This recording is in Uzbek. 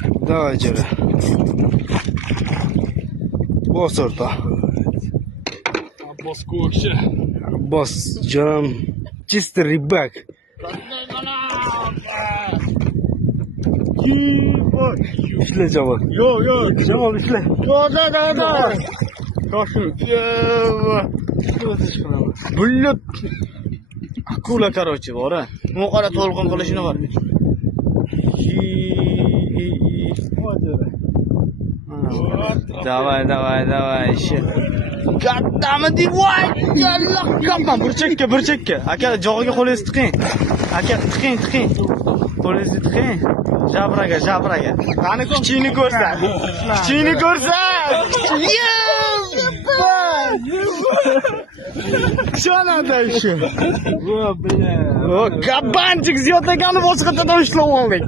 Давай, Джера. Босс орта. Boss ko'kshi. Босс, Джерам. Чистый рыбак. İşle Cemal. Yo. Cemal işle. Da. Toshim. Bulut. Akula короче, bora. Muqara to'lqin qilishini bor. Давай, еще. Kattami deb voy, Allah kapman. Bir chekka. Aka, jog'iga qo'lingizni tiqing. Aka, tiqing. Qo'lingizni tiqing. Jabraga. Qani kichikni ko'rsan. Shonada ishi. О, бля. O, kabanchik ziyod ekanni boshqachadan ushlab oldik.